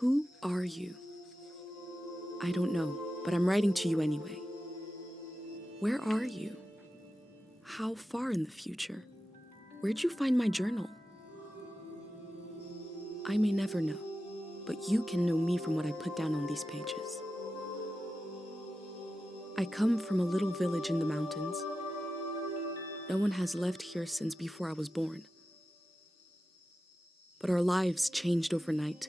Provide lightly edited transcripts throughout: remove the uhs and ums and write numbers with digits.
Who are you? I don't know, but I'm writing to you anyway. Where are you? How far in the future? Where'd you find my journal? I may never know, but you can know me from what I put down on these pages. I come from a little village in the mountains. No one has left here since before I was born. But our lives changed overnight,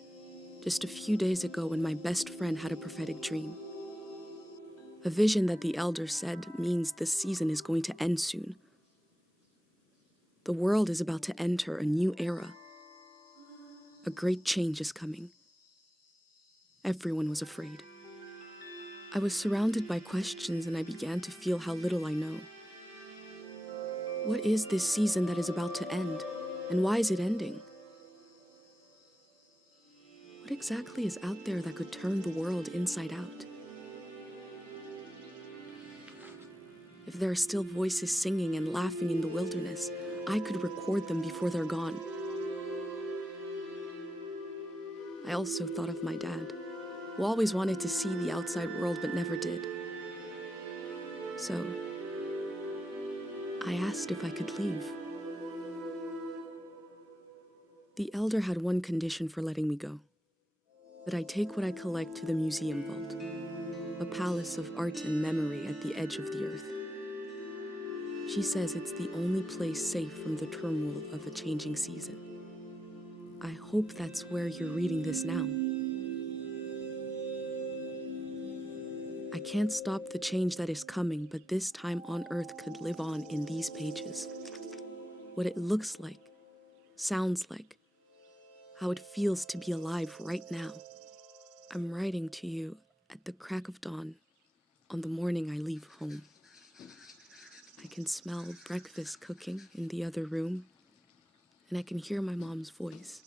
just a few days ago when my best friend had a prophetic dream. A vision that the elder said means the season is going to end soon. The world is about to enter a new era. A great change is coming. Everyone was afraid. I was surrounded by questions and I began to feel how little I know. What is this season that is about to end, and why is it ending? What exactly is out there that could turn the world inside out? If there are still voices singing and laughing in the wilderness, I could record them before they're gone. I also thought of my dad, who always wanted to see the outside world but never did. So, I asked if I could leave. The elder had one condition for letting me go: that I take what I collect to the museum vault, a palace of art and memory at the edge of the earth. She says it's the only place safe from the turmoil of a changing season. I hope that's where you're reading this now. I can't stop the change that is coming, but this time on Earth could live on in these pages. What it looks like, sounds like, how it feels to be alive right now. I'm writing to you at the crack of dawn on the morning I leave home. I can smell breakfast cooking in the other room, and I can hear my mom's voice.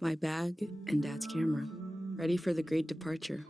My bag and Dad's camera, ready for the great departure.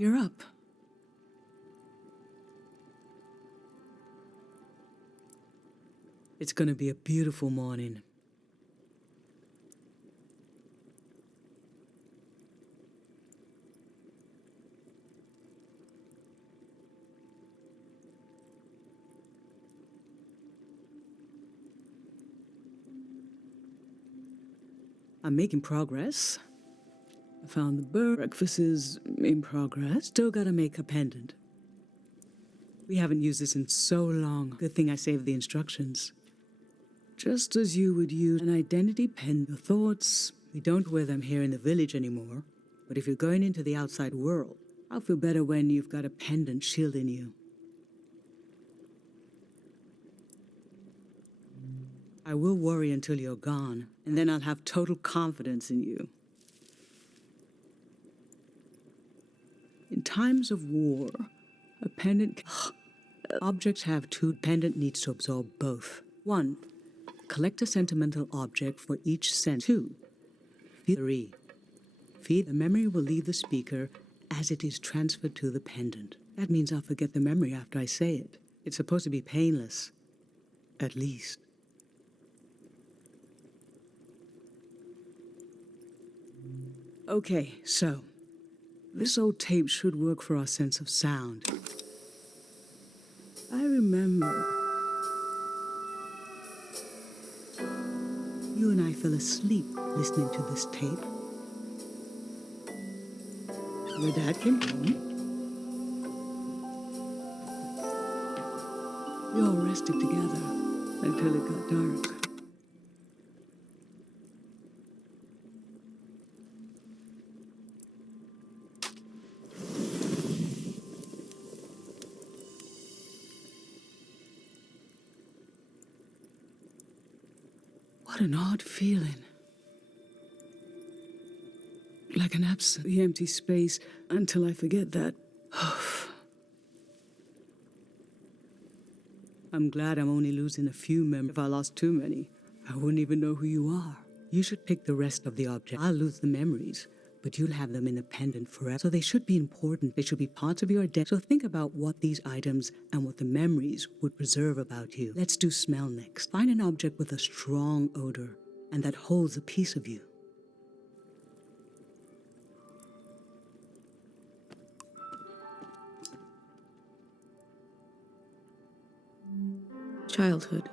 You're up. It's gonna be a beautiful morning. I'm making progress. I found the bird. Breakfast is in progress. Still gotta make a pendant. We haven't used this in so long. Good thing I saved the instructions. Just as you would use an identity pen. Your thoughts, we don't wear them here in the village anymore. But if you're going into the outside world, I'll feel better when you've got a pendant shielding you. I will worry until you're gone, and then I'll have total confidence in you. In times of war, a pendant... Objects have two. Pendant needs to absorb both. 1. Collect a sentimental object for each sense. 2. 3. Feed the memory will leave the speaker as it is transferred to the pendant. That means I'll forget the memory after I say it. It's supposed to be painless. At least. Okay, so this old tape should work for our sense of sound. I remember you and I fell asleep listening to this tape. Your dad came home. We all rested together until it got dark. What an odd feeling. Like an absent, the empty space until I forget that. I'm glad I'm only losing a few memories. If I lost too many, I wouldn't even know who you are. You should pick the rest of the object. I'll lose the memories, but you'll have them independent forever. So they should be important. They should be parts of your identity. So think about what these items and what the memories would preserve about you. Let's do smell next. Find an object with a strong odor and that holds a piece of you. Childhood.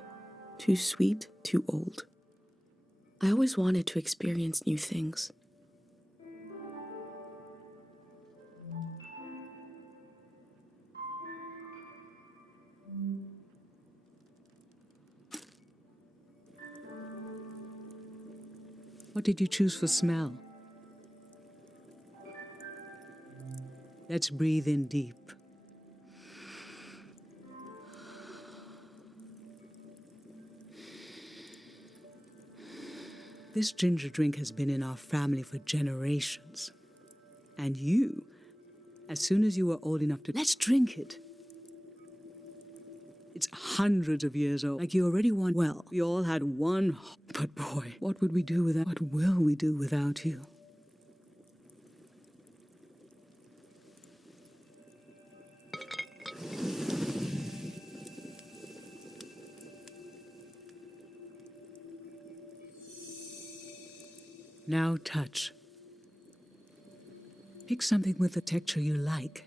Too sweet, too old. I always wanted to experience new things. What did you choose for smell? Let's breathe in deep. This ginger drink has been in our family for generations. And you, as soon as you were old enough to, let's drink it. It's hundreds of years old. Like you already want, well, we all had one, but boy, what would we do without, what will we do without you? Now touch. Pick something with a texture you like.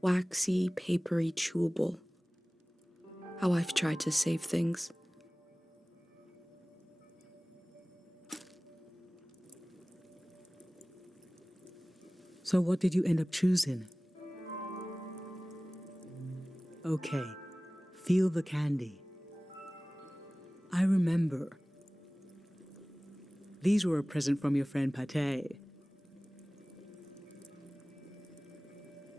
Waxy, papery, chewable. How I've tried to save things. So what did you end up choosing? Okay, feel the candy. I remember. These were a present from your friend Pate.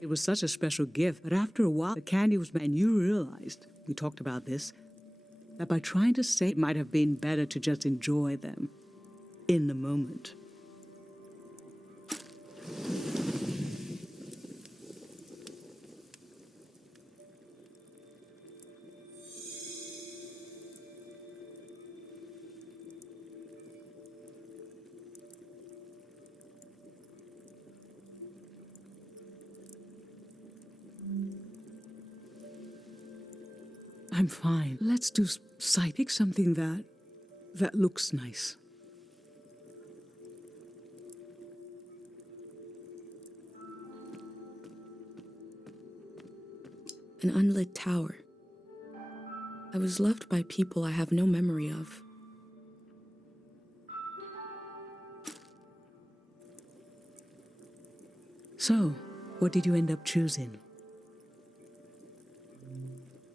It was such a special gift, but after a while, the candy was... And you realized, we talked about this, that by trying to save, it might have been better to just enjoy them in the moment. I'm fine. Let's do sight. Pick something that looks nice. An unlit tower. I was loved by people I have no memory of. So, what did you end up choosing?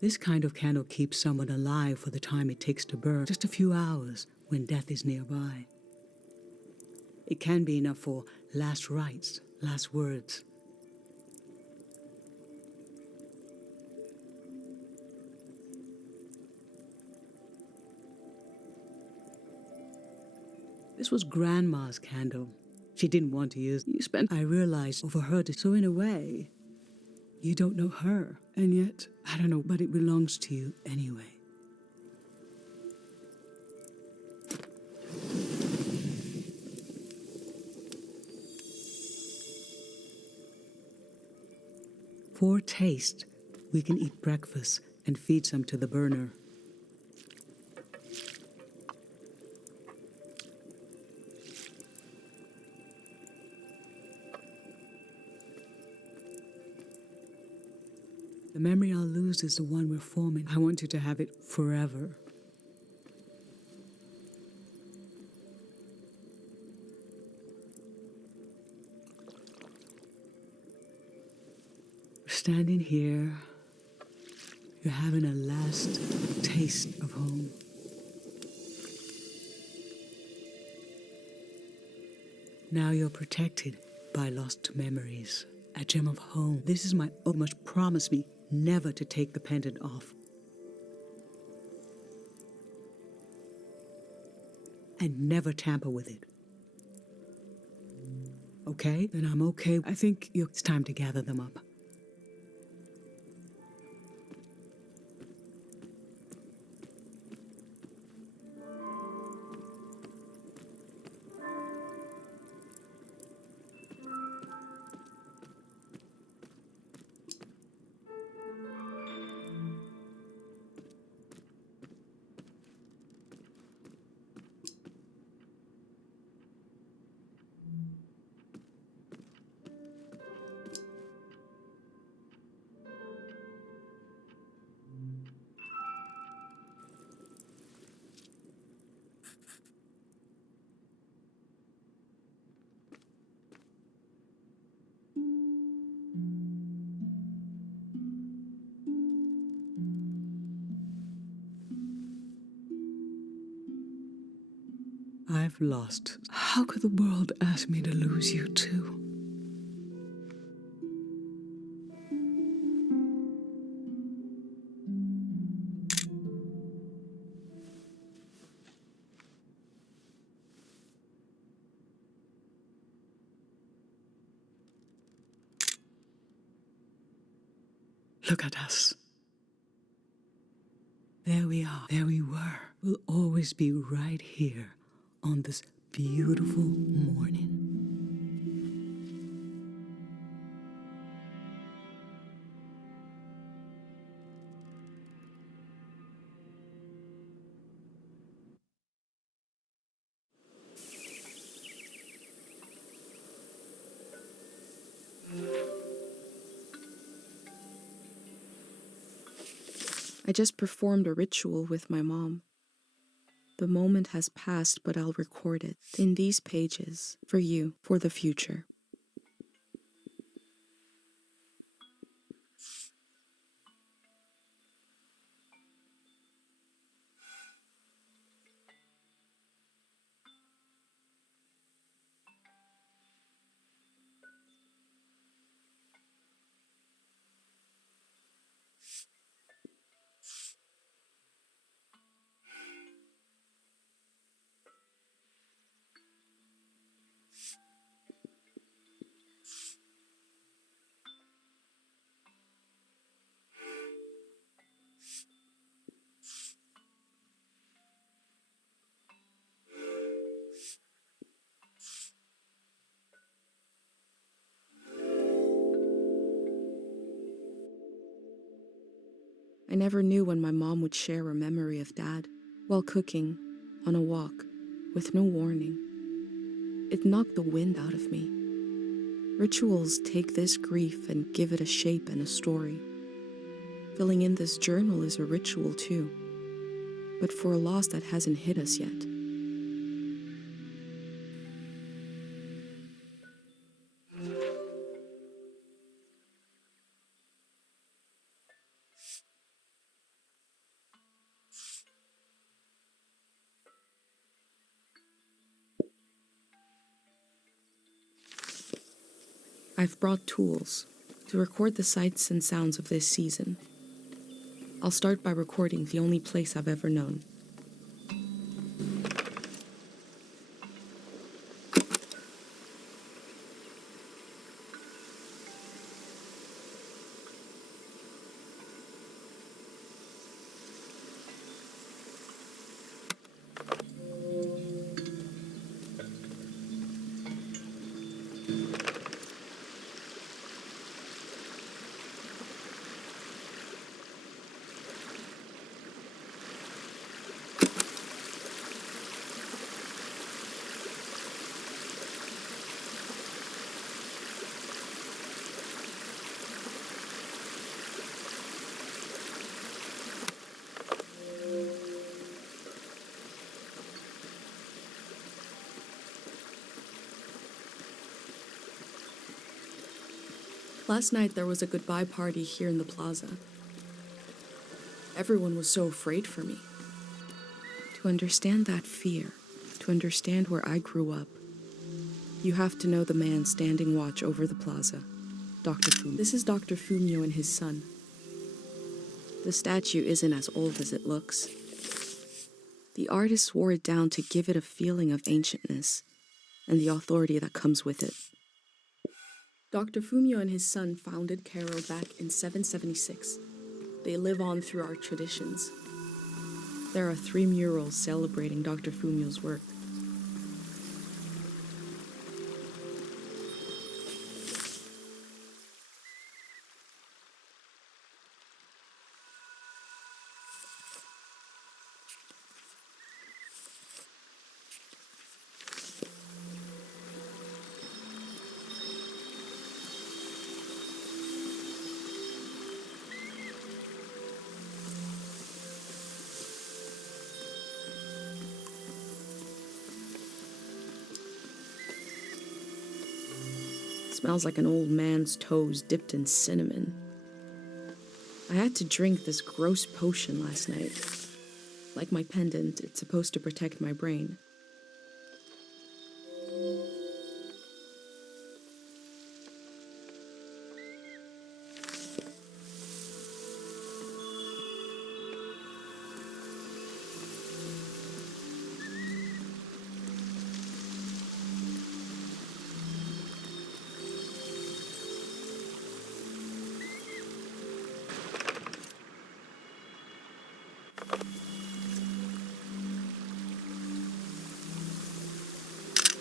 This kind of candle keeps someone alive for the time it takes to burn, just a few hours when death is nearby. It can be enough for last rites, last words. This was Grandma's candle. She didn't want to use it. I realized over her, so in a way, you don't know her. And yet, I don't know, but it belongs to you anyway. For taste, we can eat breakfast and feed some to the burner. The memory I'll lose is the one we're forming. I want you to have it forever. We're standing here. You're having a last taste of home. Now you're protected by lost memories. A gem of home. This is my must promise me never to take the pendant off. And never tamper with it. Okay? Then I'm okay. I think it's time to gather them up. I've lost. How could the world ask me to lose you too? Look at us. There we are. There we were. We'll always be right here on this beautiful morning. I just performed a ritual with my mom. The moment has passed, but I'll record it in these pages for you, for the future. I never knew when my mom would share a memory of Dad while cooking, on a walk, with no warning. It knocked the wind out of me. Rituals take this grief and give it a shape and a story. Filling in this journal is a ritual too, but for a loss that hasn't hit us yet. I've brought tools to record the sights and sounds of this season. I'll start by recording the only place I've ever known. Last night there was a goodbye party here in the plaza. Everyone was so afraid for me. To understand that fear, to understand where I grew up, you have to know the man standing watch over the plaza, Dr. Fumio. This is Dr. Fumio and his son. The statue isn't as old as it looks. The artist wore it down to give it a feeling of ancientness and the authority that comes with it. Dr. Fumio and his son founded Cairo back in 776. They live on through our traditions. There are 3 murals celebrating Dr. Fumio's work. Smells like an old man's toes dipped in cinnamon. I had to drink this gross potion last night. Like my pendant, it's supposed to protect my brain.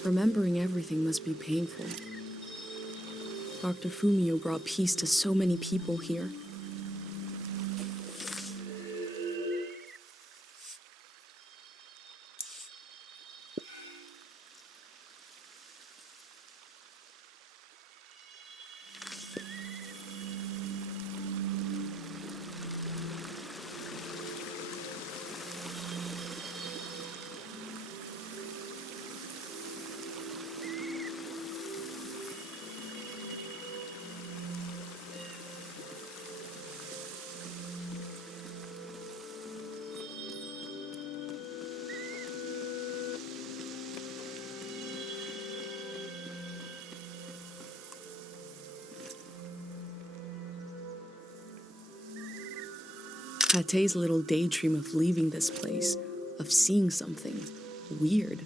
Remembering everything must be painful. Dr. Fumio brought peace to so many people here. Pate's little daydream of leaving this place, of seeing something weird.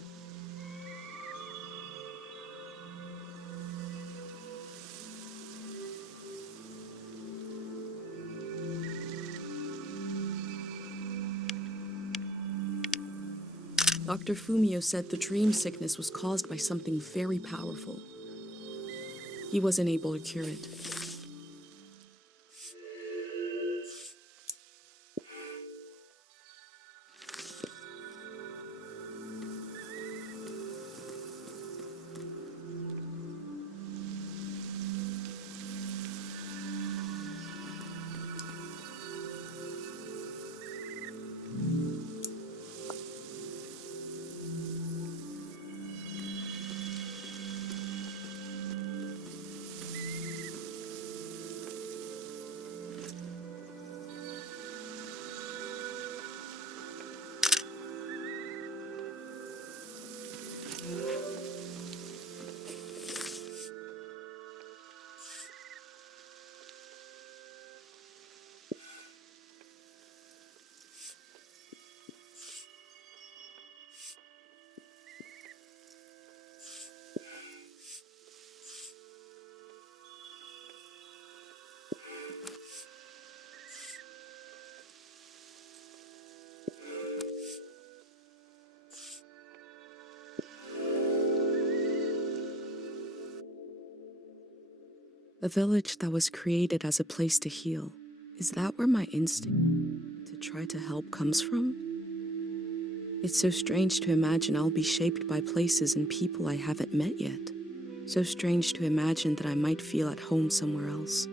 Dr. Fumio said the dream sickness was caused by something very powerful. He wasn't able to cure it. A village that was created as a place to heal. Is that where my instinct to try to help comes from? It's so strange to imagine I'll be shaped by places and people I haven't met yet. So strange to imagine that I might feel at home somewhere else.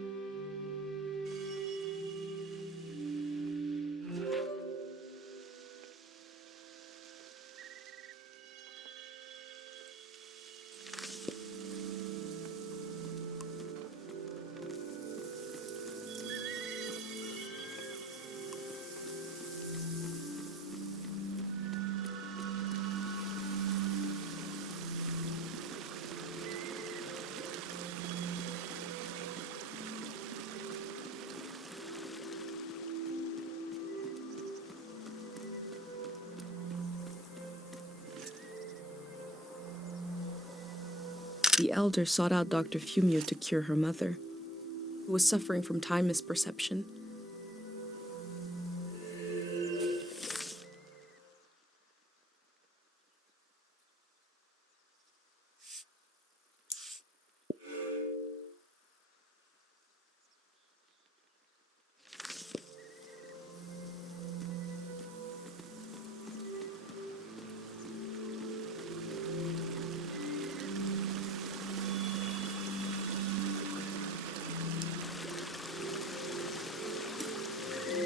The elder sought out Dr. Fumio to cure her mother, who was suffering from time misperception.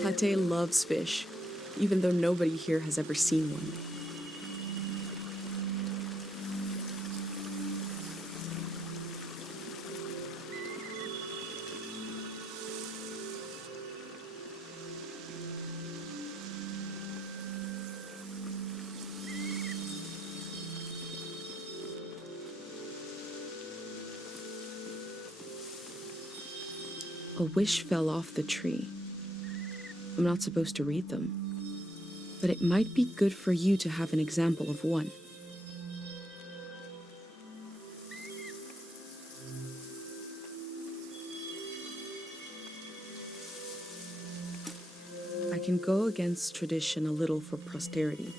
Pate loves fish, even though nobody here has ever seen one. A wish fell off the tree. I'm not supposed to read them, but it might be good for you to have an example of one. I can go against tradition a little for posterity.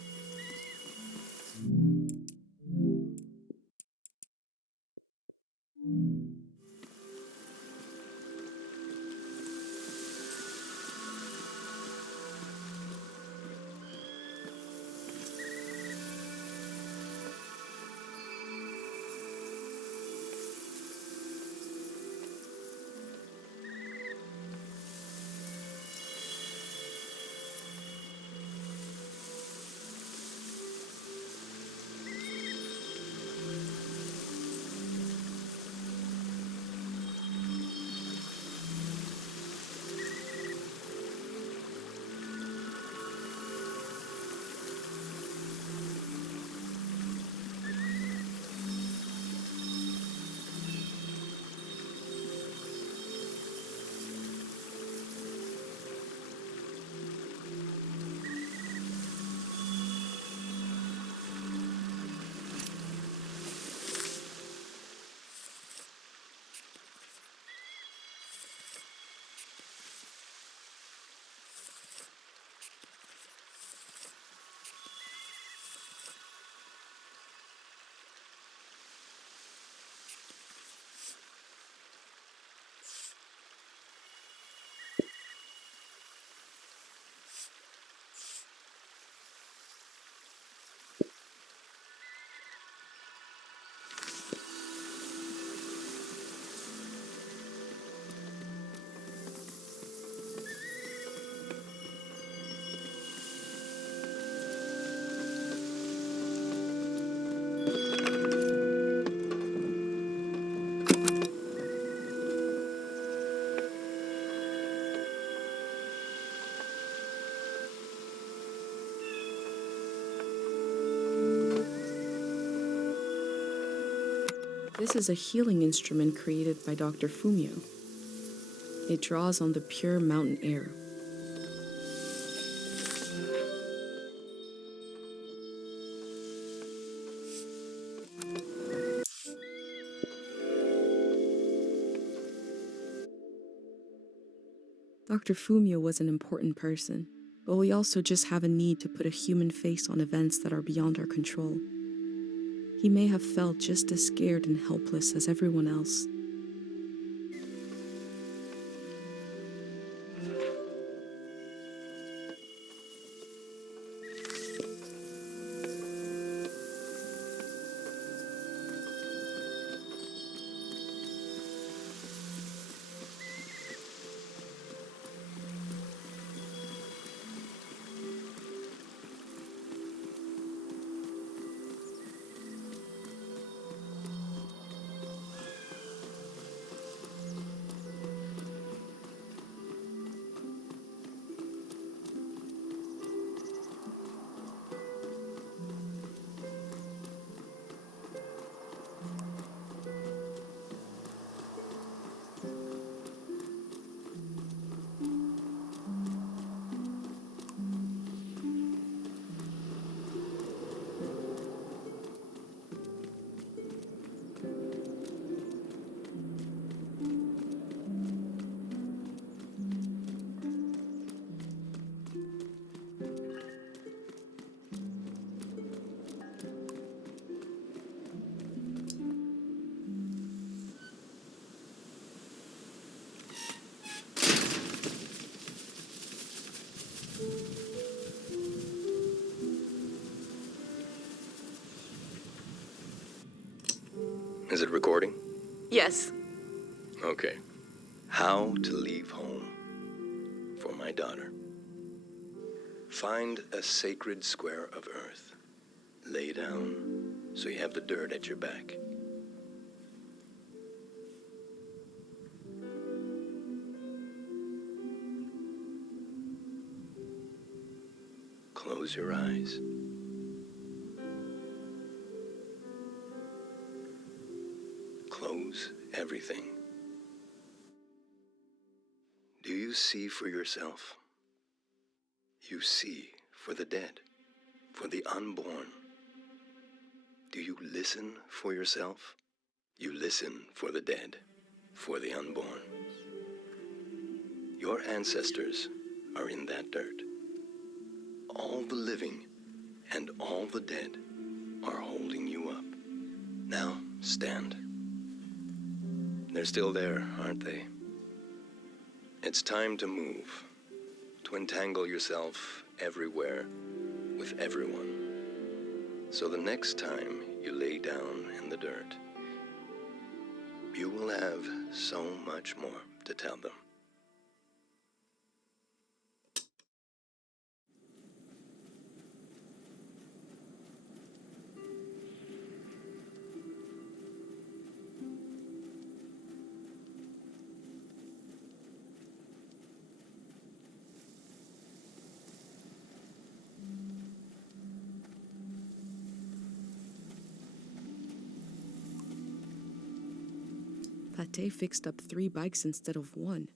This is a healing instrument created by Dr. Fumio. It draws on the pure mountain air. Dr. Fumio was an important person, but we also just have a need to put a human face on events that are beyond our control. He may have felt just as scared and helpless as everyone else. it recording? Yes. Okay. How to leave home for my daughter. Find a sacred square of earth. Lay down so you have the dirt at your back. Close your eyes. Close everything. Do you see for yourself? You see for the dead, for the unborn. Do you listen for yourself? You listen for the dead, for the unborn. Your ancestors are in that dirt. All the living and all the dead are holding you up. Now, stand. They're still there, aren't they? It's time to move, to entangle yourself everywhere with everyone. So the next time you lay down in the dirt, you will have so much more to tell them. Pate fixed up 3 bikes instead of 1.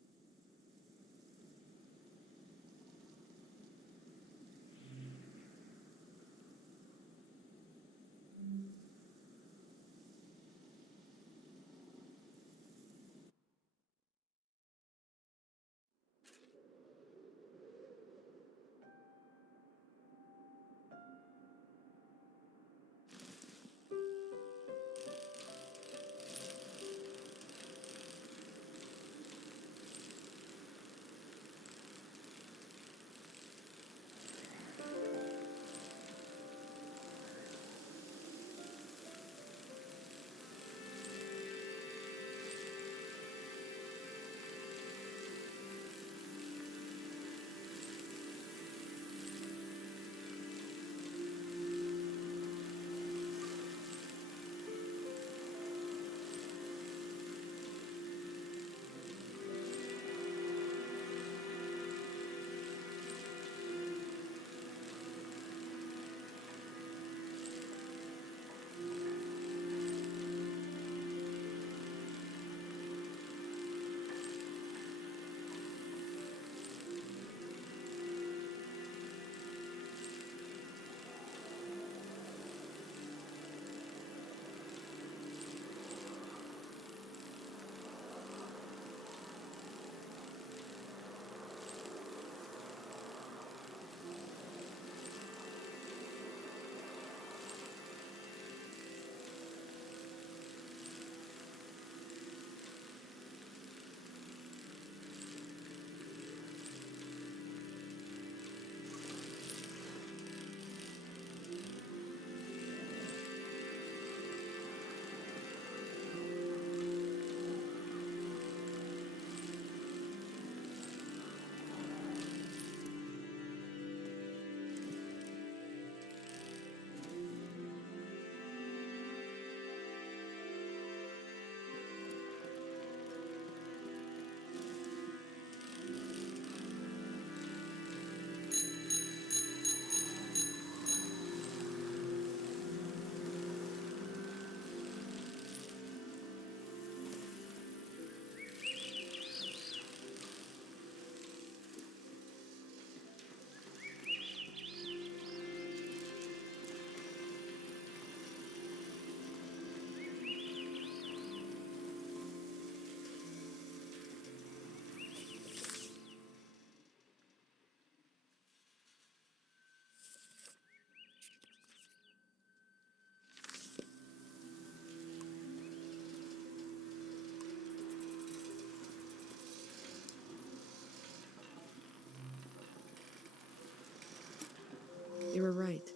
They were right.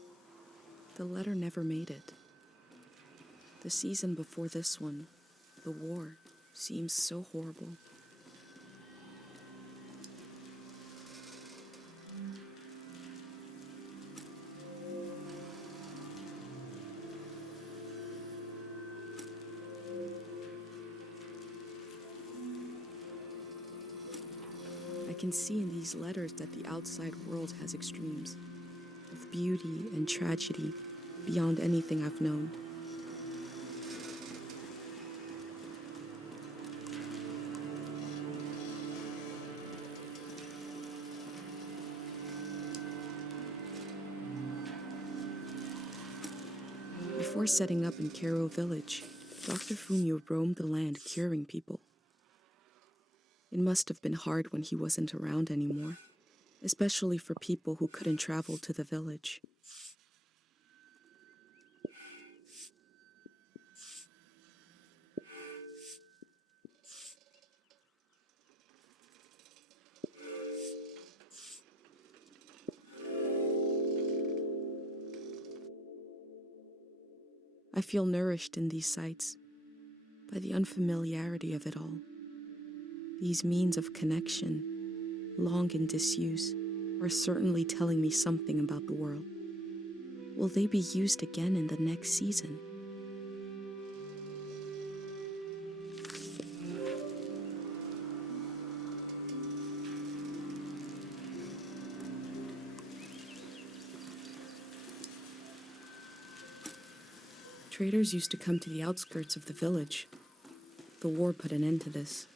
The letter never made it. The season before this one, the war, seems so horrible. I can see in these letters that the outside world has extremes, of beauty and tragedy beyond anything I've known. Before setting up in Cairo village, Dr. Fumio roamed the land curing people. It must have been hard when he wasn't around anymore, especially for people who couldn't travel to the village. I feel nourished in these sights by the unfamiliarity of it all. These means of connection, long in disuse, are certainly telling me something about the world. Will they be used again in the next season? Traders used to come to the outskirts of the village. The war put an end to this.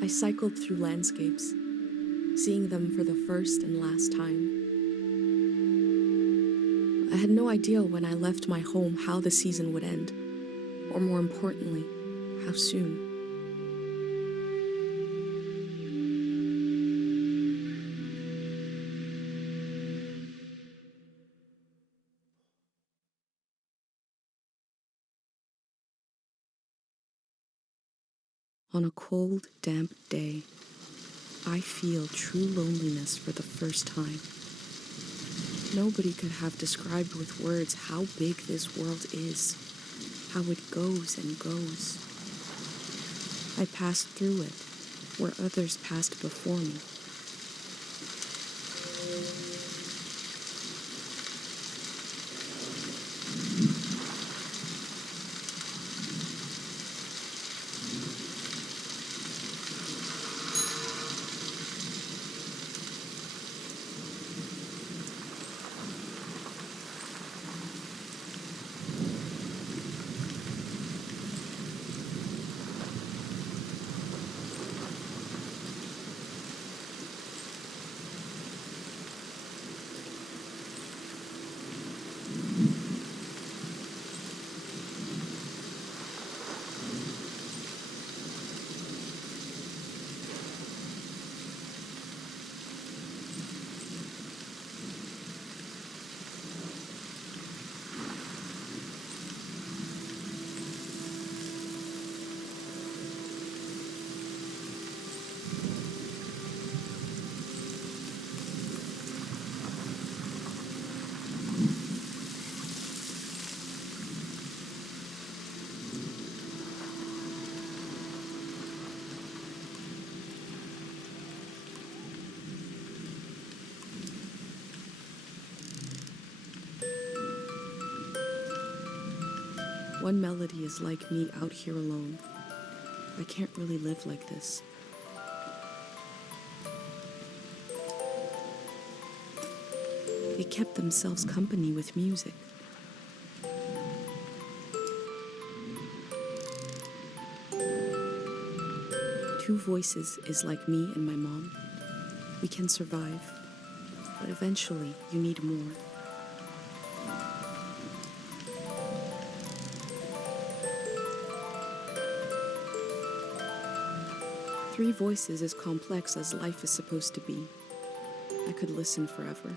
I cycled through landscapes, seeing them for the first and last time. I had no idea when I left my home how the season would end, or more importantly, how soon. On a cold, damp day, I feel true loneliness for the first time. Nobody could have described with words how big this world is, how it goes and goes. I passed through it, where others passed before me. One melody is like me out here alone. I can't really live like this. They kept themselves company with music. Two voices is like me and my mom. We can survive, but eventually you need more. Three voices as complex as life is supposed to be. I could listen forever.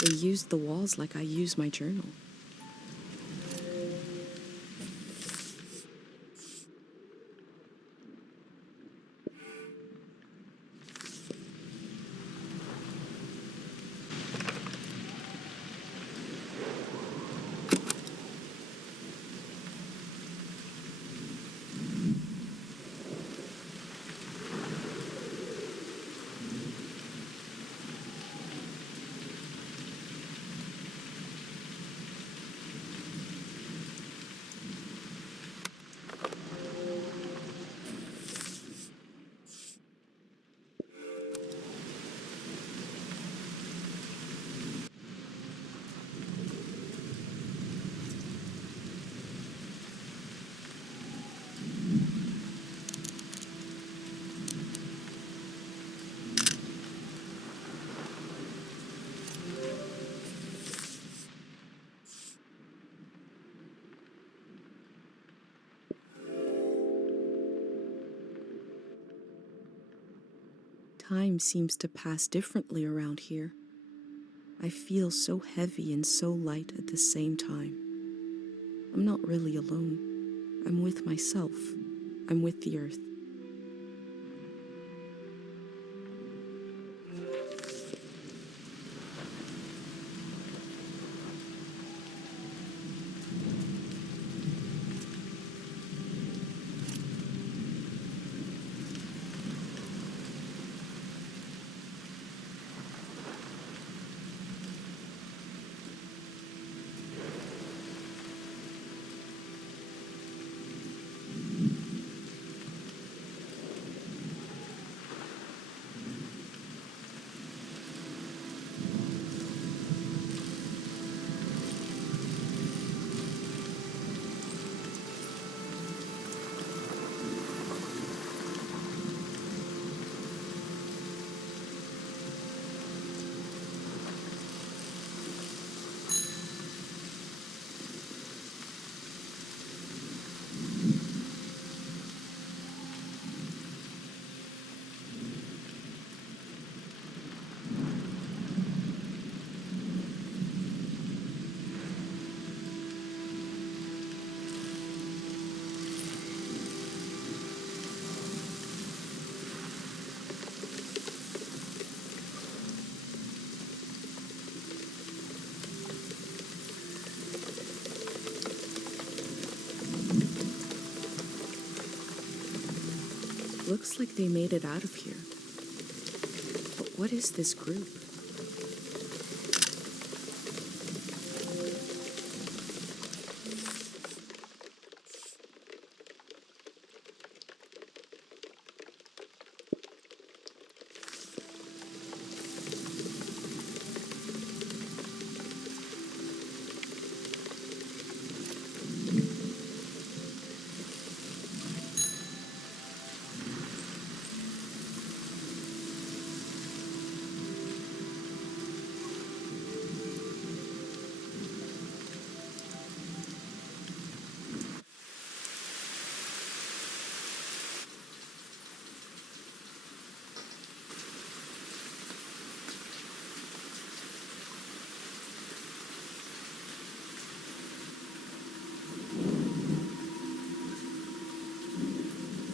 They used the walls like I use my journal. Time seems to pass differently around here. I feel so heavy and so light at the same time. I'm not really alone. I'm with myself. I'm with the earth. looks like they made it out of here. But what is this group?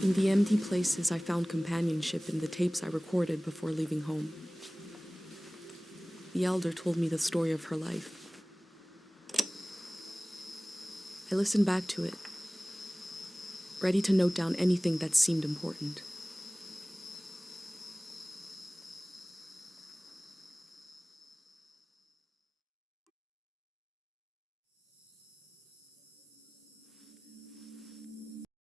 In the empty places, I found companionship in the tapes I recorded before leaving home. The elder told me the story of her life. I listened back to it, ready to note down anything that seemed important.